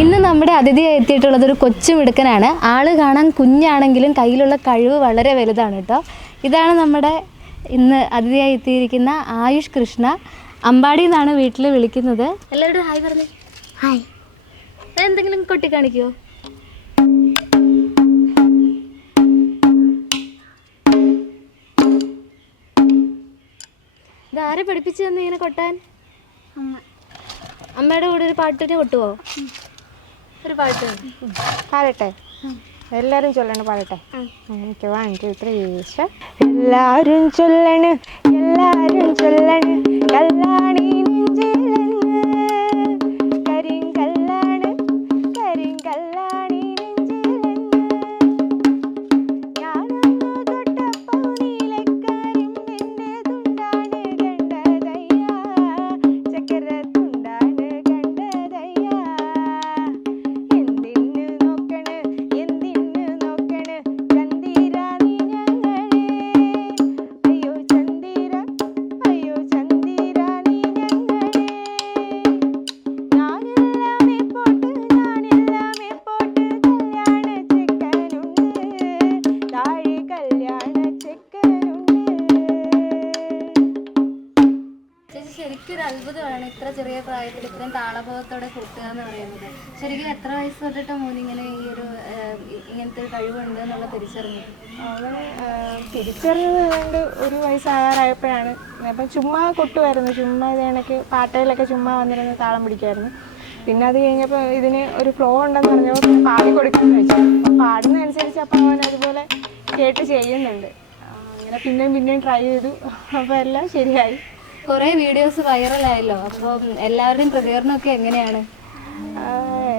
ഇന്ന് നമ്മുടെ അതിഥിയായി എത്തിയിട്ടുള്ളത് ഒരു കൊച്ചു മിടുക്കനാണ്. ആള് കാണാൻ കുഞ്ഞാണെങ്കിലും കയ്യിലുള്ള കഴിവ് വളരെ വലുതാണ് കേട്ടോ. ഇതാണ് നമ്മുടെ ഇന്ന് അതിഥിയായി എത്തിയിരിക്കുന്ന ആയുഷ് കൃഷ്ണ. അമ്പാടി എന്നാണ് വീട്ടിൽ വിളിക്കുന്നത്. എല്ലാവരും ഹായ് പറഞ്ഞു. ഹായ്. എന്തെങ്കിലും കൊട്ടി കാണിക്കുമോ? ഇതാരെ പഠിപ്പിച്ചു തന്നെ ഇങ്ങനെ കൊട്ടാൻ? അമ്മയുടെ കൂടെ ഒരു പാട്ടിനെ കൊട്ടുവോ? ഒരു പാട്ട് പാടട്ടെ, എല്ലാരും ചൊല്ലണം. പാടട്ടെ. എനിക്ക് 1 2 3 എല്ലാരും ചൊല്ലണ്, എല്ലാരും ചൊല്ലണ്, കല്ലാണി നെഞ്ചിലെന്ന് കരിങ്കല്ലാണ്, കരിങ്കല്ലാണി നെഞ്ചിലെന്ന് ഞാനൊന്നു തൊട്ടപ്പോ നീലക്കരിമ്പിന്റെ തുണ്ടാണ് കണ്ടതയ്യ, ചക്കര തുണ്ടാണ് കണ്ടതയ്യ. എന്തിന് നോക്കണ്, എന്തിന് നോക്കണ്, ചന്ദിര നീ ഞങ്ങളെ, അയ്യോ ചന്ദിര, അയ്യോ ചന്ദിര നീ ഞങ്ങളെ. ഞാനെല്ലാമേ പോട്ട്, ഞാനെല്ലാമേ പോട്ട്, കല്യാണ ചെക്കനുണ്ട്, താഴെ കല്യാണ ചെക്കനുണ്ട്. ചേച്ചി ശരിക്കും ഒരു അത്ഭുതമാണ് ഇത്ര ചെറിയ പ്രായത്തിൽ ഇത്രയും താളബോധത്തോടെ കൊട്ടുക എന്ന് പറയുന്നത്. ശരിക്കും എത്ര വയസ്സ് തൊട്ടിട്ട് മോനിങ്ങനെ ഈ ഒരു ഇങ്ങനത്തെ ഒരു കഴിവുണ്ട് എന്നുള്ള തിരിച്ചറിഞ്ഞു? അവൻ തിരിച്ചറിഞ്ഞത് കൊണ്ട് 1 വയസ്സാകാറായപ്പോഴാണ്. അപ്പം ചുമ്മാ കൊട്ടുമായിരുന്നു, ചുമ്മാ ഇത് കണക്ക് പാട്ടയിലൊക്കെ ചുമ്മാ വന്നിരുന്ന് താളം പിടിക്കുമായിരുന്നു. പിന്നെ അത് കഴിഞ്ഞപ്പോൾ ഇതിന് ഒരു ഫ്ലോ ഉണ്ടെന്ന് പറഞ്ഞപ്പോൾ പിന്നെ പാടി കൊടുക്കുമെന്ന് വെച്ചു. അപ്പം പാടുന്നതനുസരിച്ച് അപ്പം അവൻ അതുപോലെ കേട്ട് ചെയ്യുന്നുണ്ട്. അങ്ങനെ പിന്നെയും പിന്നെയും ട്രൈ ചെയ്തു. അപ്പോൾ എല്ലാം ശരിയായി. കുറേ വീഡിയോസ് വൈറലായല്ലോ, അപ്പം എല്ലാവരുടെയും പ്രതികരണമൊക്കെ എങ്ങനെയാണ്?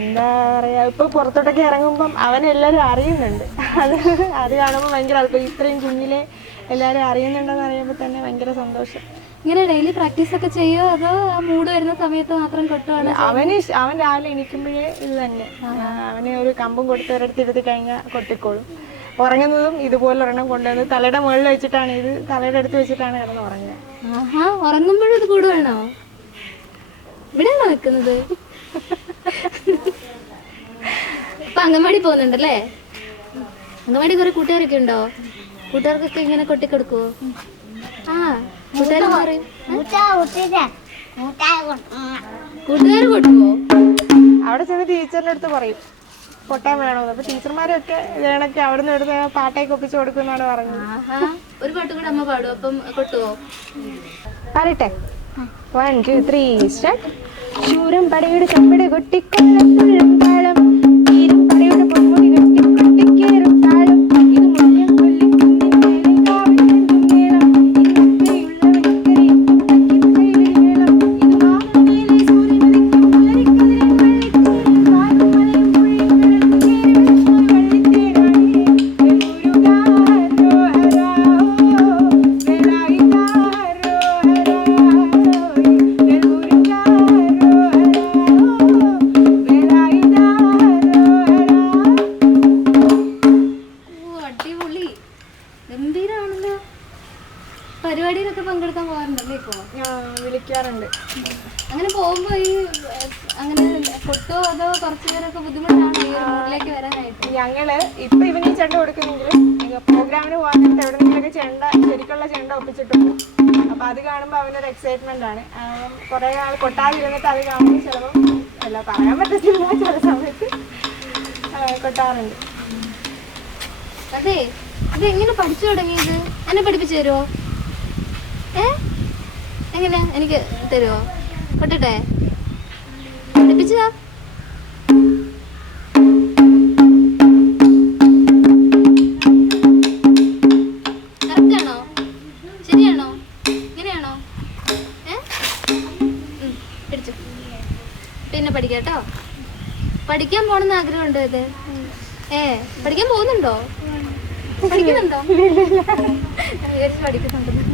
എന്താ പറയുക, ഇപ്പോൾ പുറത്തോട്ടൊക്കെ ഇറങ്ങുമ്പം അവനെല്ലാവരും അറിയുന്നുണ്ട്. അത് കാണുമ്പോൾ ഭയങ്കര അത്ഭുതം. ഇത്രയും കുഞ്ഞിലെ എല്ലാവരും അറിയുന്നുണ്ടെന്ന് അറിയുമ്പോൾ തന്നെ ഭയങ്കര സന്തോഷം. ഇങ്ങനെ ഡെയിലി പ്രാക്ടീസ് ഒക്കെ ചെയ്യുമോ അതോ മൂഡ് വരുന്ന സമയത്ത് മാത്രം കൊട്ടുവാണ്? അവൻ രാവിലെ എണീക്കുമ്പോഴേ ഇത് തന്നെ. അവന് ഒരു കമ്പും കൊടുത്ത് ഒരിടത്ത് ഇരുത്തി കഴിഞ്ഞാൽ കൊട്ടിക്കോളും. ഉറങ്ങുന്നതും ഇതുപോലെ ഒരെണ്ണം കൊണ്ടുവന്ന് തലയുടെ മുകളിൽ വെച്ചിട്ടാണ്, ഇത് തലയുടെ അടുത്ത് വെച്ചിട്ടാണ് കിടന്ന് ഉറങ്ങുക. ആഹാ, ഉറങ്ങുമ്പോഴും ഇത് കൂടുവാണോ? ഇവിടെയാണോ വെക്കുന്നത്? ഇപ്പൊ അംഗൻവാടി പോകുന്നുണ്ടല്ലേ? അംഗൻവാടി കുറെ കൂട്ടുകാരൊക്കെ ഉണ്ടോ? കൂട്ടുകാർക്കൊക്കെ ഇങ്ങനെ കൊട്ടിക്കൊടുക്കുവോ? ആ, കൂട്ടുകാർ പറയും കൂട്ടുകാർ കൊട്ടുവോ? അവിടെ ചെന്ന് ടീച്ചറിൻ്റെ അടുത്ത് പറയും കൊട്ടാൻ വേണമെന്ന്. അപ്പൊ ടീച്ചർമാരൊക്കെ ഇതേണൊക്കെ അവിടെ നിന്ന് എടുത്ത് പാട്ടൊക്കെ ഒപ്പിച്ച് കൊടുക്കുന്നാണ് പറഞ്ഞത്. ഒരു പാട്ട് കൂടെ അമ്മ പാടും, അപ്പം കൊട്ടുവോ? പറയട്ടെ. 1 2 3 സ്റ്റാർട്ട്. ശൂരം പടയുടെ ചമ്പട് കൊട്ടിക്കൊള്ളം തുള്ളും താളം, തീരും പടയുടെ പൊന്മുടി കെട്ടി കൊട്ടിക്കേറും താളം. ഇത് മുള്ളം കൊല്ലി കുന്നിൻ കാവൽ നിന്നും വേണം, ഇന്നൊക്കെയുള്ളവരിക്കറി തക്കിത്തൈലി വേണം. ഇത് മാമേലെ സൂര്യനുദിക്കും പുലരിക്കതിരിൻ വെള്ളിത്തേൻ, കാറും മലയും പുഴയും കടലും ചേരും വള്ളിത്തേനാണ്. വെറുകാരോ ഹരാവോ വെളായിതാരോ അടിപൊളി, ഗംഭീരാണല്ലോ. പരിപാടിയിലൊക്കെ പങ്കെടുക്കാൻ പോകാറുണ്ടല്ലേ ഇപ്പോ? വിളിക്കാറുണ്ട്. അങ്ങനെ പോകുമ്പോ ഈ അങ്ങനെ കൊട്ടോ അതോ കുറച്ചു പേരൊക്കെ ബുദ്ധിമുട്ടാണ് ഈ മൂഡിലേക്ക് വരാനായിട്ട്? ഞങ്ങള് ഇപ്പൊ ഇവന് ഈ ചെണ്ട കൊടുക്കുന്നെങ്കിലും പ്രോഗ്രാമിന് പോകാൻ നേരത്തെ എവിടെന്നെങ്കിലൊക്കെ ചെണ്ട, ശരിക്കുള്ള ചെണ്ട ഒപ്പിച്ചിട്ടുണ്ട്. അപ്പൊ അത് കാണുമ്പോൾ അവനൊരു എക്സൈറ്റ്മെന്റ് ആണ്. കുറെ ആൾ കൊട്ടാതിരുന്നിട്ട് അത് കാണുമ്പോൾ ചിലപ്പോൾ അല്ല പറയാൻ പറ്റത്തില്ല, ചില സമയത്ത് കൊട്ടാറുണ്ട്. അതെ, ഇത് എങ്ങനെ പഠിച്ചു തുടങ്ങിയത്? എന്നെ പഠിപ്പിച്ചു തരുമോ? എങ്ങനെയാ, എനിക്ക് തരുമോ? കൊട്ടട്ടെ, പഠിപ്പിച്ചതാ. കറക്റ്റാണോ? ശരിയാണോ? ഇങ്ങനെയാണോ? പിടിച്ചു. പിന്നെ പഠിക്കാട്ടോ. പഠിക്കാൻ പോണെന്ന് ആഗ്രഹമുണ്ടോ? ഇത് പഠിക്കാൻ പോകുന്നുണ്ടോ? പഠിക്കുന്നുണ്ടോ? വിചാരിച്ചു പഠിക്കുന്നുണ്ടെന്ന്.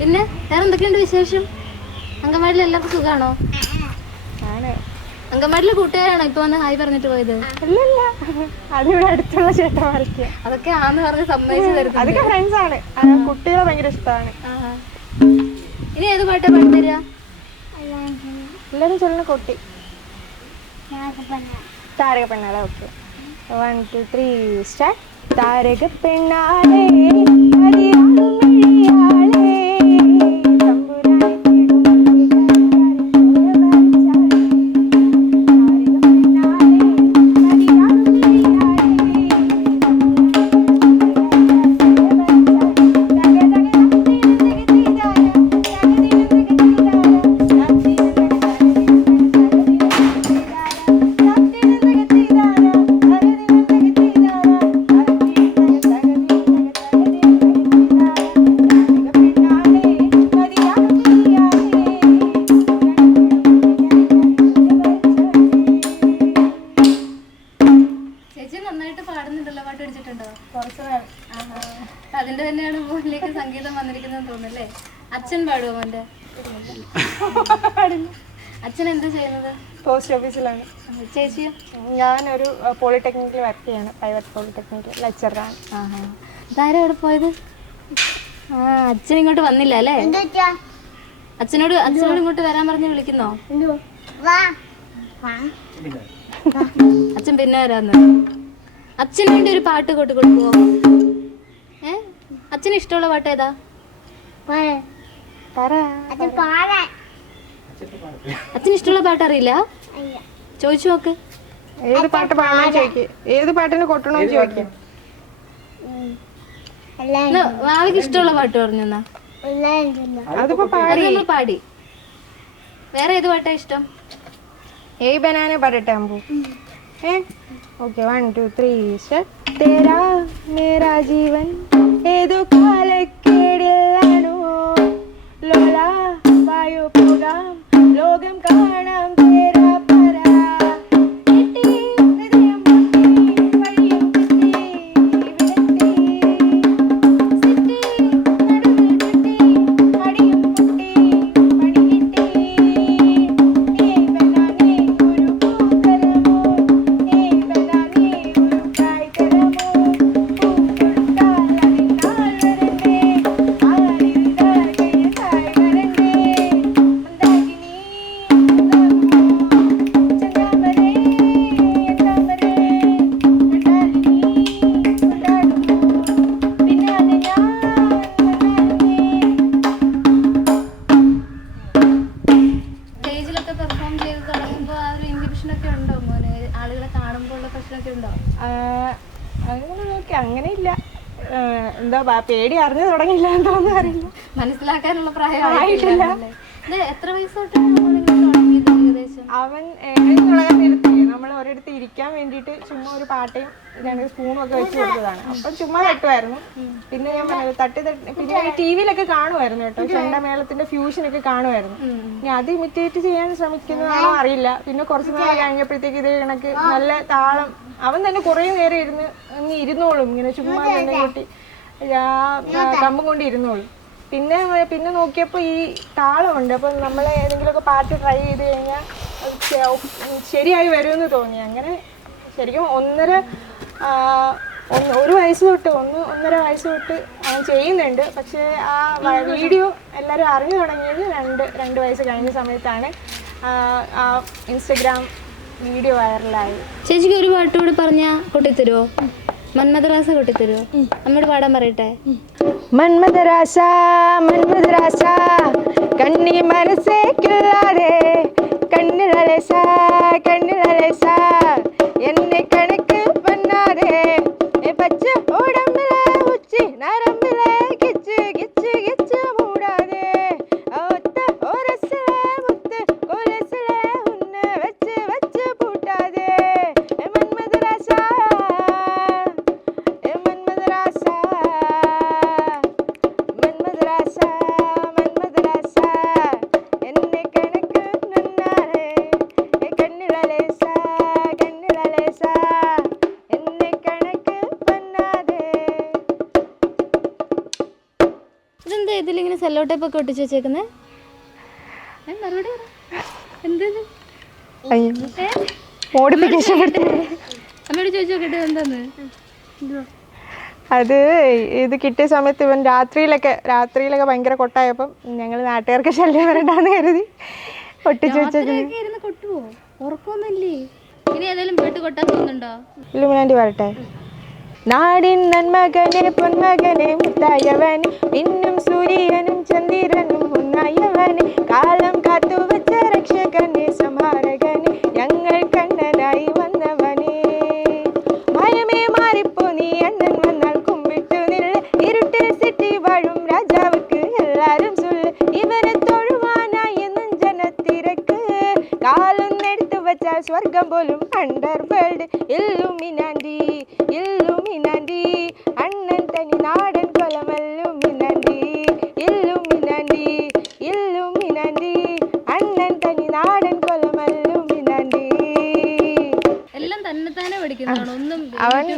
പിന്നെ വേറെ എന്തൊക്കെയുണ്ട് വിശേഷം? അങ്കമാടിയിൽ എല്ലാവർക്കും സുഖമാണോ? അങ്കമാടിയിലെ കൂട്ടുകാരാണോ ഇപ്പൊ വന്ന് ഹായ് പറഞ്ഞിട്ട് പോയത്? അല്ലല്ല, അതിവിടെ അടുത്തുള്ള ചേട്ടന്മാരൊക്കെ. അതൊക്കെ ആന്ന് പറഞ്ഞ് സമ്മതിച്ചു തരുന്നത്. അതൊക്കെ ഫ്രണ്ട്സ് ആണ്. കുട്ടികളെ ഭയങ്കര ഇഷ്ടമാണ്. ഇനി ഏത് പാട്ടാ പാടിത്തരാ? എല്ലാരും ചൊല്ലുന്ന കൊട്ടി. താരക പെണ്ണാളെ. Okay, 1 2 3 start. താരക പെണ്ണാളെ അതിന്റെ തന്നെയാണ് മോനിലേക്ക് സംഗീതം വന്നിരിക്കുന്നത് തോന്നുന്നല്ലേ? അച്ഛൻ പാടുമോ മോന്റെ? അച്ഛൻ എന്താ ചെയ്യുന്നത്? പോസ്റ്റ് ഓഫീസിലാണ്. ചേച്ചിയോ? ഞാനൊരു പോളിടെക്നിക്കിൽ വർക്ക് ചെയ്യാണ്, പ്രൈവറ്റ് പോളിടെക്നിക്കിൽ ലെക്ചറാണ്. ഇതാരാ അവിടെ പോയത്? അച്ഛൻ ഇങ്ങോട്ട് വന്നില്ല അല്ലേ? അച്ഛനോട് ഇങ്ങോട്ട് വരാൻ പറഞ്ഞ് വിളിക്കുന്നോ? അച്ഛൻ പിന്നെ വരാന്ന്. അച്ഛന് വേണ്ടി ഒരു പാട്ട് കൊണ്ടു കൊടുക്കുവോ? അച്ഛന് ഇഷ്ടമുള്ള പാട്ട് ഏതാ? അച്ഛന് ഇഷ്ടമുള്ള പാട്ട് അറിയില്ല? ചോദിച്ചു നോക്ക്. ഏത് പാട്ട് പാടണോ ചോദിക്ക്, ഏത് പാട്ടിന് കൊട്ടണോ ചോദിക്കും. വാവയ്ക്ക് ഇഷ്ടമുള്ള പാട്ട് പറഞ്ഞു. അതിപ്പോ പാടി. വേറെ ഏത് പാട്ടാ ഇഷ്ടം? ഏയ് ബനാന പാടട്ടെ അമ്പു? Okay, 1 2 3 start. തേരാ മേരാ ജീവൻ ഏതു കാലക്കേടില്ലാണോ, ലോല വായു പോകാം ലോകം കാണാം തേരാ പരാ. അങ്ങനെ ഇല്ല, എന്താ പേടി അറിഞ്ഞു തുടങ്ങിയില്ല എന്തോന്നും അറിയില്ല, മനസ്സിലാക്കാനുള്ള പ്രായമായിട്ടില്ല. എത്ര വയസ്സോട്ടാണ് അവൻ തുടങ്ങാൻ നിർത്തി. നമ്മൾ ഒരിടത്ത് ഇരിക്കാൻ വേണ്ടിയിട്ട് ചുമ്മാ ഒരു പാട്ടയും 2 സ്പൂണും ഒക്കെ വെച്ച് കൊടുത്തതാണ്. അപ്പം ചുമ്മാ തട്ടുമായിരുന്നു. പിന്നെ ഞാൻ പറഞ്ഞത് തട്ടി പിന്നെ ടി വിയിലൊക്കെ കാണുമായിരുന്നു കേട്ടോ, ചെണ്ടമേളത്തിന്റെ ഫ്യൂഷനൊക്കെ കാണുമായിരുന്നു. ഞാൻ അത് ഇമിറ്റേറ്റ് ചെയ്യാൻ ശ്രമിക്കുന്നതാണോ അറിയില്ല. പിന്നെ കുറച്ച് നാൾ കഴിഞ്ഞപ്പോഴത്തേക്ക് ഇതേ കണക്ക് നല്ല താളം അവൻ തന്നെ കുറേ നേരം ഇരുന്നോളും, ഇങ്ങനെ ചുമ്മാ തന്നെ കൂട്ടി കമ്പും കൊണ്ട് ഇരുന്നോളും. പിന്നെ നോക്കിയപ്പോൾ ഈ താളമുണ്ട്. അപ്പം നമ്മൾ ഏതെങ്കിലുമൊക്കെ പാട്ട് ട്രൈ ചെയ്ത് കഴിഞ്ഞാൽ ശരിയായി വരുമെന്ന് തോന്നി. അങ്ങനെ ശരിക്കും 1 വയസ്സ് തൊട്ട് 1.5 വയസ്സ് തൊട്ട് അവൻ ചെയ്യുന്നുണ്ട്. പക്ഷേ ആ വീഡിയോ എല്ലാവരും അറിഞ്ഞു തുടങ്ങിയത് 2 വയസ്സ് കഴിഞ്ഞ സമയത്താണ്. ആ ഇൻസ്റ്റഗ്രാം വീഡിയോ വൈറലായി. ചേച്ചിക്ക് ഒരു പാട്ടോട് പറഞ്ഞാൽ കൊട്ടിത്തരുമോ? മന്മഥരാസ കൊട്ടിത്തരുമോ? അമ്മയോട് പാടാൻ പറയട്ടെ. മന്മഥരാസ മന്മഥരാസ കണ്ണി മനസ്സേക്കില്ലാതെ കണ്ണിലലേസ കണ്ണിലലേസ എന്നെ കണക്ക് പണ്ണാതെ പച്ച ഉടമ്പിലെ ഉച്ചി നരമ്പിലെ കിച്ച് കിച്ച് കിച്ച് മൂടാതെ ഒത്ത ഒരസിലെ മുത്ത് കൊലസിലെ ഉന്നെ വെച്ച് വെച്ച് പൂട്ടാതെ മന്മഥരാസ മന്മഥരാസ മന്മഥരാസ മന്മഥരാസ എന്നെ കണക്ക് നന്നാരെ കണ്ണിലലേസ കണ്ണിലലേസ എന്നെ കണക്ക് പണ്ണാതെ. ഇതെന്താ ഇതിലിങ്ങനെ സെല്ലോ ടേപ്പ് ഒക്കെ ഒട്ടിച്ച് വെച്ചേക്കുന്നേ? മറുപടി എന്തത്? മോഡിഫിക്കേഷൻ അമ്മയോട് ചോദിച്ചു നോക്കട്ടെ എന്താന്ന്. അത് ഇത് കിട്ടിയ സമയത്ത് ഇവൻ രാത്രിയിലൊക്കെ ഭയങ്കര കൊട്ടായപ്പം ഞങ്ങൾ നാട്ടുകാർക്ക് ശല്യം വരണ്ടാന്ന് കരുതി ഒട്ടിച്ചു വെച്ചേക്കുന്നു. കൊട്ടുവോ? ഉറക്കൊന്നുമില്ലേ? ഇനി ഏതെങ്കിലും പാട്ട് കൊട്ടാൻ തോന്നുന്നുണ്ടോ? ഇലുമിനാണ്ടി വരട്ടെ. നാടിൻ നന്മകനെ പൊന്മകനെ മുത്തായവനെ മിന്നും സൂര്യനും ചന്ദ്രനും ഒന്നായവനെ കാലം കാത്തുവച്ച രക്ഷകനെ സംഹാരകനെ ഞങ്ങൾ കണ്ണനായി വന്നവനെ മയമേ മാറിപ്പോ നീ അണ്ണൻ വന്നാൽ കുമ്പിട്ടു നില്ല ഇരുട്ടിൽ സിറ്റി വാഴും രാജാവുക്ക് എല്ലാരും ചൊല്ല് ഇവരെ തൊഴുവാനായി എന്നും ജനത്തിരക്ക് കാലൊന്നെടുത്തു വച്ചാൽ സ്വർഗം പോലും അണ്ടർ വേൾഡ് ഇല്ലുമിനാണ്ടി ഇല്ലുമിനാണ്ടി അണ്ണൻ തനി നാടൻ കൊലമല്ലുമിനാണ്ടി ഇല്ലുമിനാണ്ടി ഇല്ലുമിനാണ്ടി അണ്ണൻ തനി നാടൻ കൊലമല്ലുമിനാണ്ടി. എല്ലാം തന്നെത്താനെ പഠിക്കുന്നതാണോ? ഒന്നും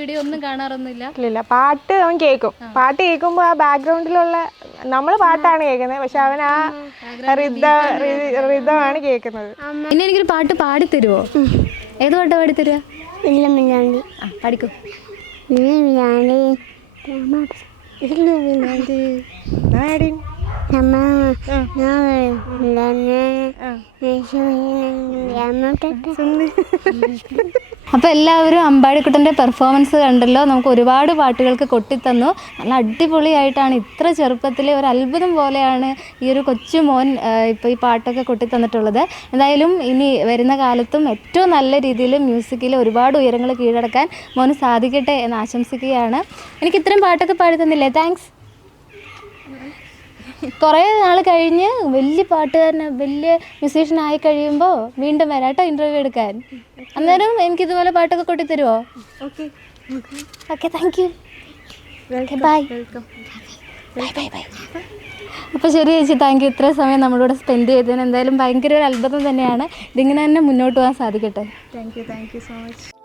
വീഡിയോ ഒന്നും കാണാറൊന്നുമില്ല? ഇല്ല, പാട്ട് അവൻ കേൾക്കും. പാട്ട് കേൾക്കുമ്പോൾ ആ ബാക്ക്ഗ്രൗണ്ടിലുള്ള നമ്മൾ പാട്ടാണ് കേൾക്കുന്നത്, പക്ഷെ അവൻ ആ റിതമാണ് കേൾക്കുന്നത്. പിന്നെ എനിക്കൊരു പാട്ട് പാടിത്തരുമോ? ഏത് പാട്ടാ പാടിത്തരുക? ഇല്ലുമിനാണ്ടി. ആ പഠിക്കും. ഇല്ലുമിനാണ്ടി ഇല്ലുമിനാണ്ടി നാടിൻ അപ്പോൾ എല്ലാവരും അമ്പാടിക്കുട്ടൻ്റെ പെർഫോമൻസ് കണ്ടല്ലോ. നമുക്ക് ഒരുപാട് പാട്ടുകൾക്ക് കൊട്ടിത്തന്നു. നല്ല അടിപൊളിയായിട്ടാണ്, ഇത്ര ചെറുപ്പത്തിലെ ഒരു അത്ഭുതം പോലെയാണ് ഈ ഒരു കൊച്ചു മോൻ ഇപ്പോൾ ഈ പാട്ടൊക്കെ കൊട്ടിത്തന്നിട്ടുള്ളത്. എന്തായാലും ഇനി വരുന്ന കാലത്തും ഏറ്റവും നല്ല രീതിയിൽ മ്യൂസിക്കിൽ ഒരുപാട് ഉയരങ്ങൾ കീഴടക്കാൻ മോന് സാധിക്കട്ടെ എന്ന് ആശംസിക്കുകയാണ്. എനിക്ക് ഇത്രയും പാട്ടൊക്കെ പാടി തന്നില്ലേ? താങ്ക്സ്. കുറേ നാൾ കഴിഞ്ഞ് വലിയ പാട്ടുകാരന് വലിയ മ്യൂസീഷ്യൻ ആയി കഴിയുമ്പോൾ വീണ്ടും വരാം കേട്ടോ ഇൻ്റർവ്യൂ എടുക്കാൻ. അന്നേരം എനിക്കിതുപോലെ പാട്ടൊക്കെ കൊട്ടിത്തരുമോ? Okay thank you. Bye bye bye bye. അപ്പോൾ ശരി ചേച്ചി, താങ്ക് യു. ഇത്രയും സമയം നമ്മളോട് സ്പെൻഡ് ചെയ്തതിന് എന്തായാലും ഭയങ്കര ഒരു അത്ഭുതം തന്നെയാണ്. ഇതിങ്ങനെ തന്നെ മുന്നോട്ട് പോകാൻ സാധിക്കട്ടെ. Thank you so much.